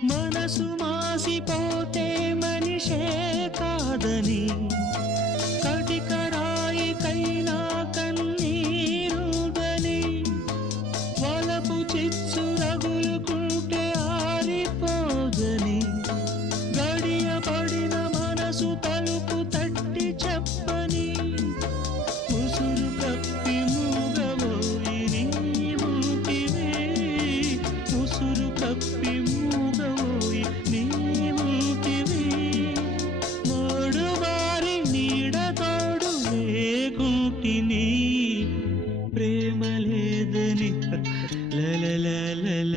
మనసు మాసిపోతే మనిషే కాదని కటికరాయికైనా కన్నీరుదని వలపు చిచ్చు రగులుకుంటే ఆరిపోదని గడియ పడిన మనసు తలుపు తట్టి చెప్పని ఉసురు కప్పి మూగబోయి నీవుంటివే ఉసురు కప్పి మూగబోయి నీవుంటివే మోడు వారి నీడ తోడు లేకుంటిని ప్రేమ లేదని లలలలల